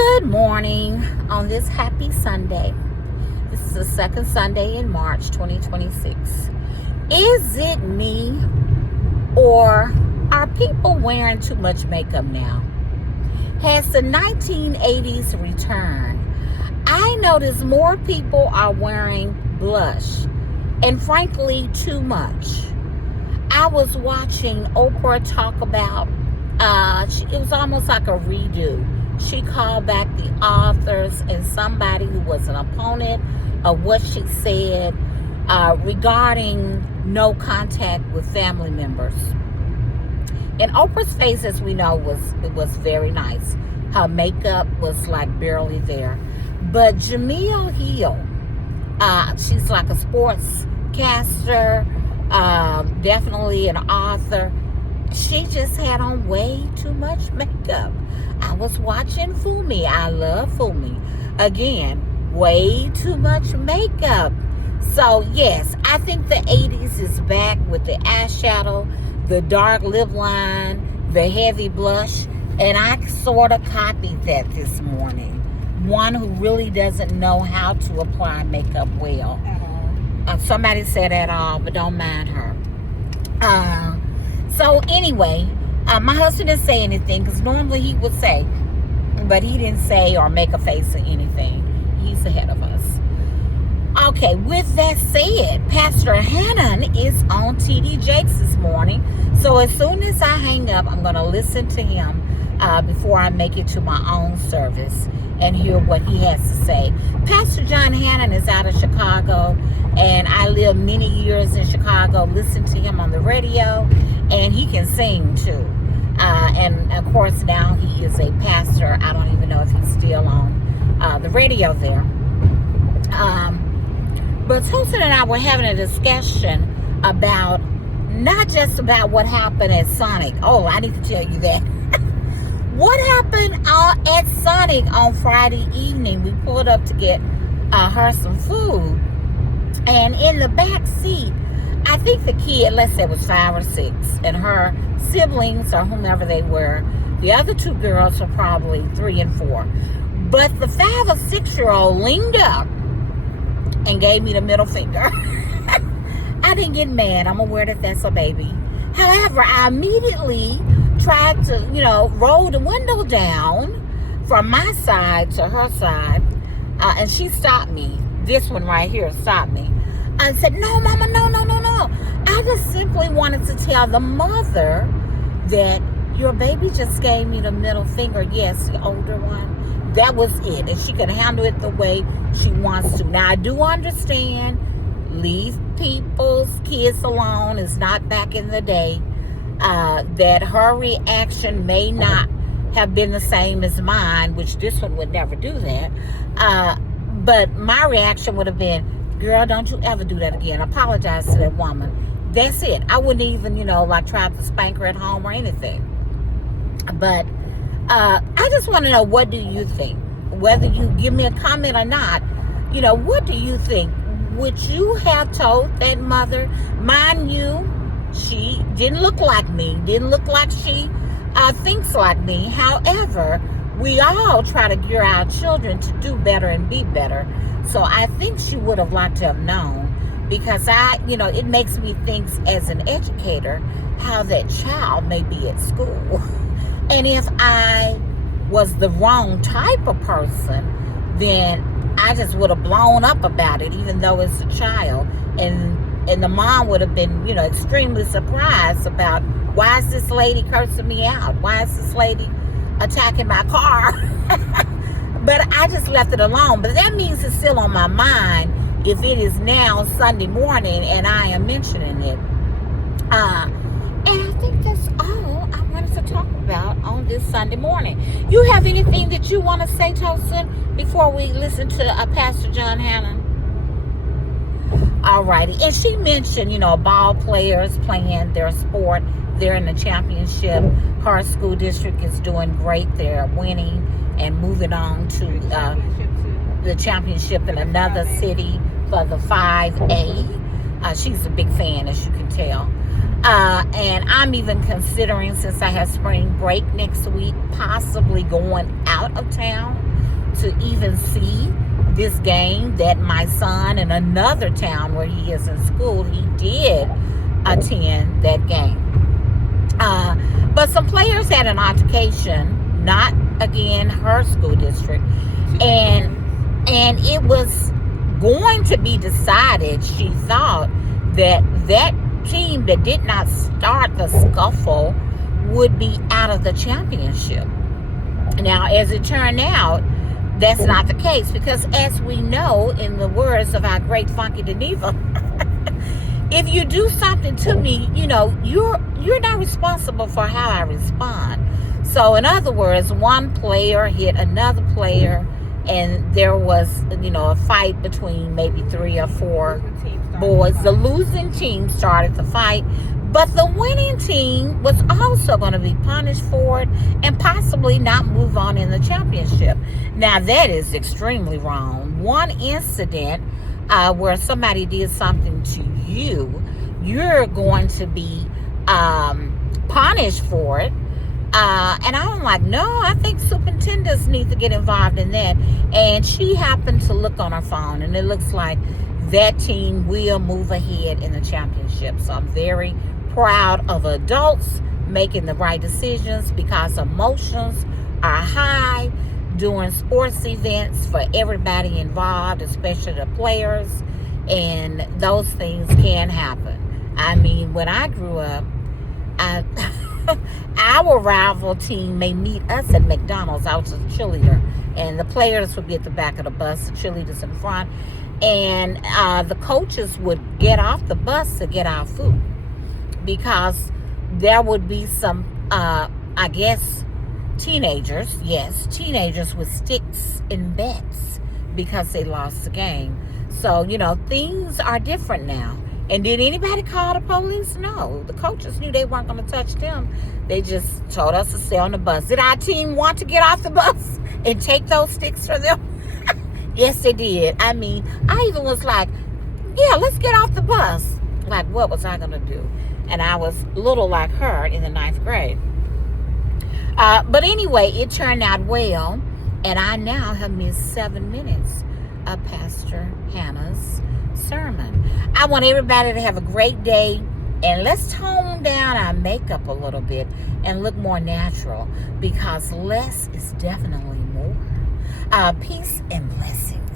Good morning on this happy Sunday. This is the second Sunday in March 2026. Is it me or are people wearing too much makeup now? Has the 1980s returned? I notice more people are wearing blush and frankly too much. I was watching Oprah talk about, it was almost like a redo. She called back the authors and somebody who was an opponent of what she said regarding no contact with family members. And Oprah's face, as we know, was very nice. Her makeup was like barely there. But Jemele Hill, she's like a sportscaster, definitely an author. She just had on way too much makeup. I was watching Fumi. I love Fumi. Again, way too much makeup. So yes, I think the 80s is back with the eyeshadow, the dark lip line, the heavy blush, and I sort of copied that this morning. One who really doesn't know how to apply makeup well. At all. Somebody said at all, but don't mind her. So anyway, my husband didn't say anything because normally he would say, but he didn't say or make a face or anything. He's ahead of us. Okay, with that said, Pastor Hannon is on TD Jakes this morning. So as soon as I hang up, I'm going to listen to him before I make it to my own service and hear what he has to say. Pastor John Hannon is out of Chicago, and I lived many years in Chicago. Listen to him on the radio, and he can sing too. And of course now he is a pastor. I don't even know if he's still on the radio there. But Tosin and I were having a discussion about not just about what happened at Sonic. Oh, I need to tell you that. What happened at Sonic on Friday evening? We pulled up to get her some food, and in the back seat, I think the kid, let's say it was 5 or 6, and her siblings or whomever they were, the other 2 girls were probably 3 and 4. But the 5 or 6-year-old leaned up and gave me the middle finger. I didn't get mad. I'm aware that that's a baby. However, I immediately tried to, roll the window down from my side to her side, and she stopped me. This one right here stopped me. I said, no, Mama, no. I just simply wanted to tell the mother that your baby just gave me the middle finger. Yes, the older one. That was it. And she can handle it the way she wants to. Now, I do understand leave people's kids alone. It's not back in the day. That her reaction may not have been the same as mine, which this one would never do that. But my reaction would have been, girl, don't you ever do that again. Apologize to that woman. That's it. I wouldn't even, try to spank her at home or anything. But I just want to know, what do you think? Whether you give me a comment or not, what do you think? Would you have told that mother? Mind you, she didn't look like me, didn't look like she thinks like me. However, we all try to gear our children to do better and be better. So I think she would have liked to have known, because it makes me think as an educator how that child may be at school. And if I was the wrong type of person, then I just would have blown up about it, even though it's a child. And the mom would have been, extremely surprised about, why is this lady cursing me out? Why is this lady attacking my car? But I just left it alone. But that means it's still on my mind if it is now Sunday morning and I am mentioning it. And I think that's all I wanted to talk about on this Sunday morning. You have anything that you want to say, Tosin, before we listen to Pastor John Hannon? Alrighty. And she mentioned, ball players playing their sport. They're in the championship. Her school district is doing great. They're winning and moving on to the championship in another city for the 5A. She's a big fan, as you can tell. And I'm even considering, since I have spring break next week, possibly going out of town to even see this game that my son in another town where he is in school, he did attend that game. But some players had an altercation, not again her school district, and it was going to be decided, she thought, that team that did not start the scuffle would be out of the championship. Now, as it turned out, that's not the case, because as we know, in the words of our great Funky Geneva, if you do something to me, you're not responsible for how I respond. So in other words, one player hit another player, and there was, a fight between maybe 3 or 4 boys. The losing team started the fight, but the winning team was also going to be punished for it and possibly not move on in the championship. Now, that is extremely wrong. One incident where somebody did something to you, you're going to be punished for it. And I'm like, no, I think superintendents need to get involved in that. And she happened to look on her phone, and it looks like that team will move ahead in the championship. So I'm very proud of adults making the right decisions, because emotions are high during sports events for everybody involved, especially the players, and those things can happen. I mean, when I grew up, our rival team may meet us at McDonald's. I was a cheerleader, and the players would be at the back of the bus, the cheerleaders in front, and the coaches would get off the bus to get our food, because there would be some, I guess, teenagers with sticks and bats because they lost the game. So, things are different now. And did anybody call the police? No. The coaches knew they weren't going to touch them. They just told us to stay on the bus. Did our team want to get off the bus and take those sticks from them? Yes, they did. I mean, I even was like, yeah, let's get off the bus. Like, what was I going to do? And I was little like her in the 9th grade. But anyway, it turned out well. And I now have missed 7 minutes of Pastor Hannah's sermon. I want everybody to have a great day, and let's tone down our makeup a little bit and look more natural, because less is definitely more. Peace and blessings.